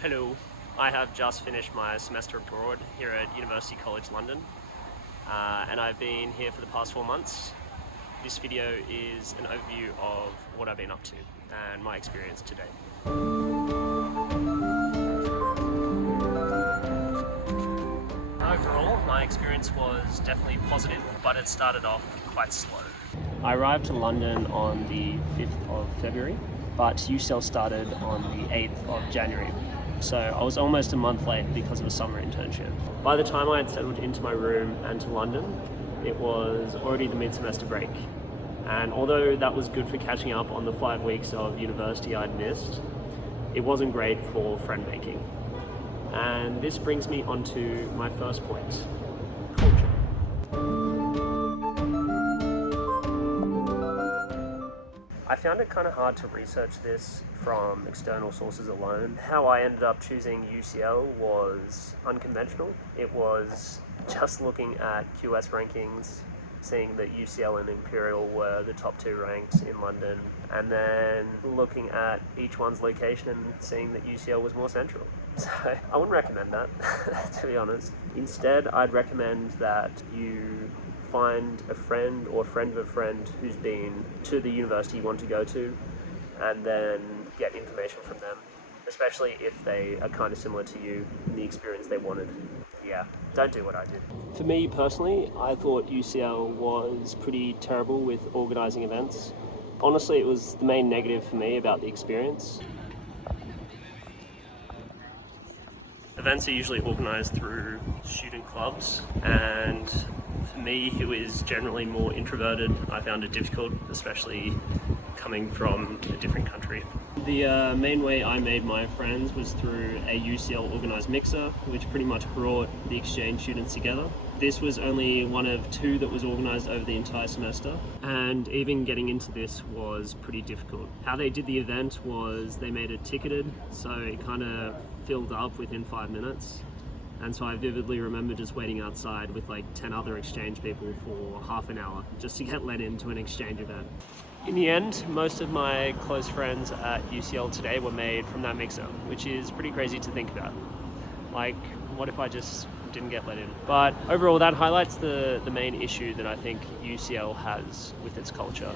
Hello, I have just finished my semester abroad here at University College London, and I've been here for the past 4 months. This video is an overview of what I've been up to and my experience to date. Overall, my experience was definitely positive, but it started off quite slow. I arrived to London on the 5th of February, but UCL started on the 8th of January. So I was almost a month late because of a summer internship. By the time I had settled into my room and to London, it was already the mid-semester break. And although that was good for catching up on the 5 weeks of university I'd missed, it wasn't great for friend making. And this brings me on to my first point, culture. I found it kind of hard to research this from external sources alone. How I ended up choosing UCL was unconventional. It was just looking at QS rankings, seeing that UCL and Imperial were the top two ranked in London, and then looking at each one's location and seeing that UCL was more central. So I wouldn't recommend that, to be honest. Instead, I'd recommend that you find a friend or friend of a friend who's been to the university you want to go to, and then get information from them, especially if they are kind of similar to you in the experience they wanted. Yeah, don't do what I did. For me personally, I thought UCL was pretty terrible with organising events. Honestly, it was the main negative for me about the experience. Events are usually organised through student clubs, and for me, who is generally more introverted, I found it difficult, especially coming from a different country. The main way I made my friends was through a UCL organised mixer, which pretty much brought the exchange students together. This was only one of two that was organised over the entire semester, and even getting into this was pretty difficult. How they did the event was they made it ticketed, so it kind of filled up within 5 minutes. And so I vividly remember just waiting outside with like 10 other exchange people for half an hour just to get let into an exchange event. In the end, most of my close friends at UCL today were made from that mixer, which is pretty crazy to think about. Like, what if I just didn't get let in? But overall, that highlights the main issue that I think UCL has with its culture,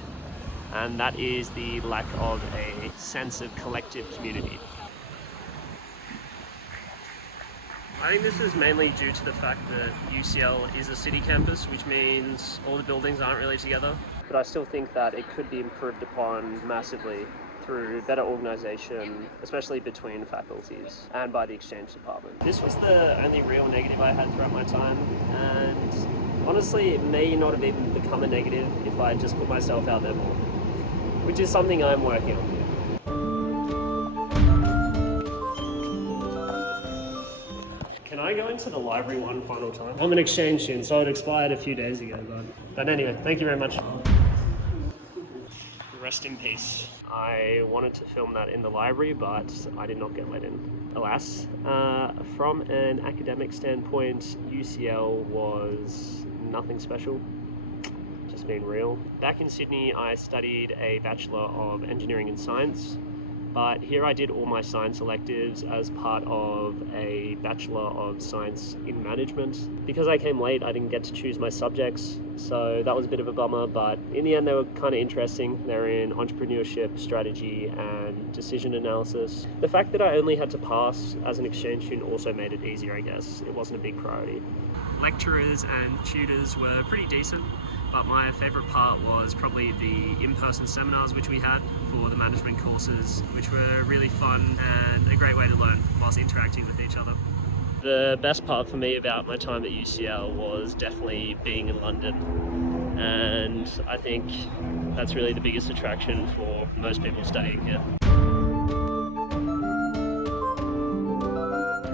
and that is the lack of a sense of collective community. I think this is mainly due to the fact that UCL is a city campus, which means all the buildings aren't really together. But I still think that it could be improved upon massively through better organisation, especially between faculties and by the exchange department. This was the only real negative I had throughout my time, and honestly it may not have even become a negative if I just put myself out there more, which is something I'm working on. Can I go into the library one final time? I'm an exchange student, so it expired a few days ago, but anyway, thank you very much. Rest in peace. I wanted to film that in the library, but I did not get let in, alas. From an academic standpoint, UCL was nothing special, just being real. Back in Sydney, I studied a Bachelor of Engineering and Science, but here I did all my science electives as part of a Bachelor of Science in Management. Because I came late, I didn't get to choose my subjects, so that was a bit of a bummer, but in the end they were kind of interesting. They're in entrepreneurship, strategy, and decision analysis. The fact that I only had to pass as an exchange student also made it easier, I guess. It wasn't a big priority. Lecturers and tutors were pretty decent, but my favourite part was probably the in-person seminars which we had for the management courses, which were really fun and a great way to learn whilst interacting with each other. The best part for me about my time at UCL was definitely being in London, and I think that's really the biggest attraction for most people staying here.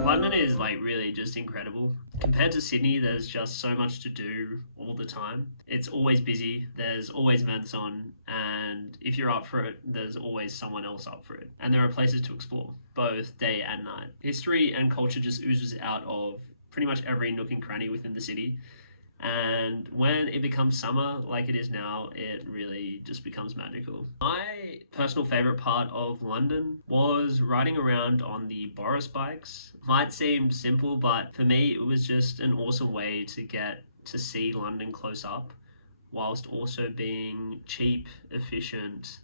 London is like really just incredible. Compared to Sydney, there's just so much to do all the time. It's always busy, there's always events on, and if you're up for it, there's always someone else up for it. And there are places to explore, both day and night. History and culture just oozes out of pretty much every nook and cranny within the city. And when it becomes summer like it is now, it really just becomes magical. My personal favorite part of London was riding around on the Boris bikes. Might seem simple, but for me, it was just an awesome way to get to see London close up whilst also being cheap, efficient,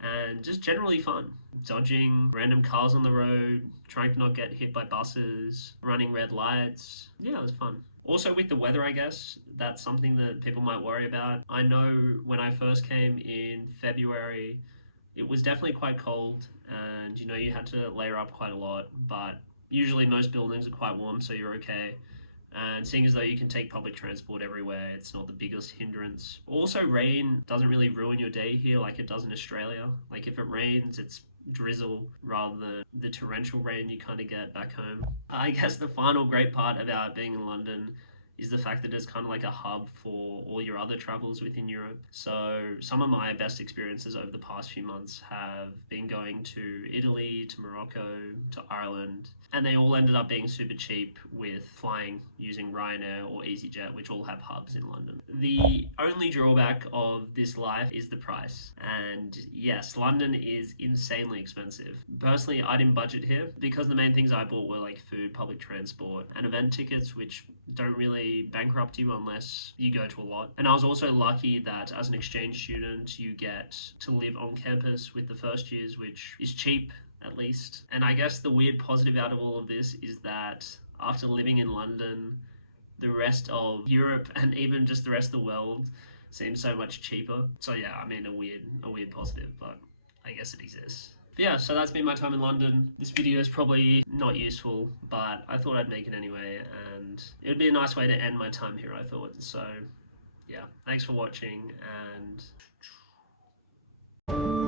and just generally fun. Dodging random cars on the road, trying to not get hit by buses, running red lights. Yeah, it was fun. Also, with the weather, I guess, that's something that people might worry about. I know when I first came in February, it was definitely quite cold, and you had to layer up quite a lot, but usually most buildings are quite warm, so you're okay. And seeing as though you can take public transport everywhere, it's not the biggest hindrance. Also, rain doesn't really ruin your day here like it does in Australia. Like, if it rains, it's drizzle rather than the torrential rain you kind of get back home. I guess the final great part about being in London is the fact that it's kind of like a hub for all your other travels within Europe. So some of my best experiences over the past few months have been going to Italy, to Morocco, to Ireland, and they all ended up being super cheap with flying using Ryanair or EasyJet, which all have hubs in London. The only drawback of this life is the price. And yes, London is insanely expensive. Personally, I didn't budget here because the main things I bought were like food, public transport, and event tickets, which don't really bankrupt you unless you go to a lot. And I was also lucky that as an exchange student, you get to live on campus with the first years, which is cheap at least. And I guess the weird positive out of all of this is that after living in London, the rest of Europe and even just the rest of the world seems so much cheaper. So yeah, I mean a weird positive, but I guess it exists. But yeah, so that's been my time in London. This video is probably not useful, but I thought I'd make it anyway, and it would be a nice way to end my time here, I thought. So yeah, thanks for watching, and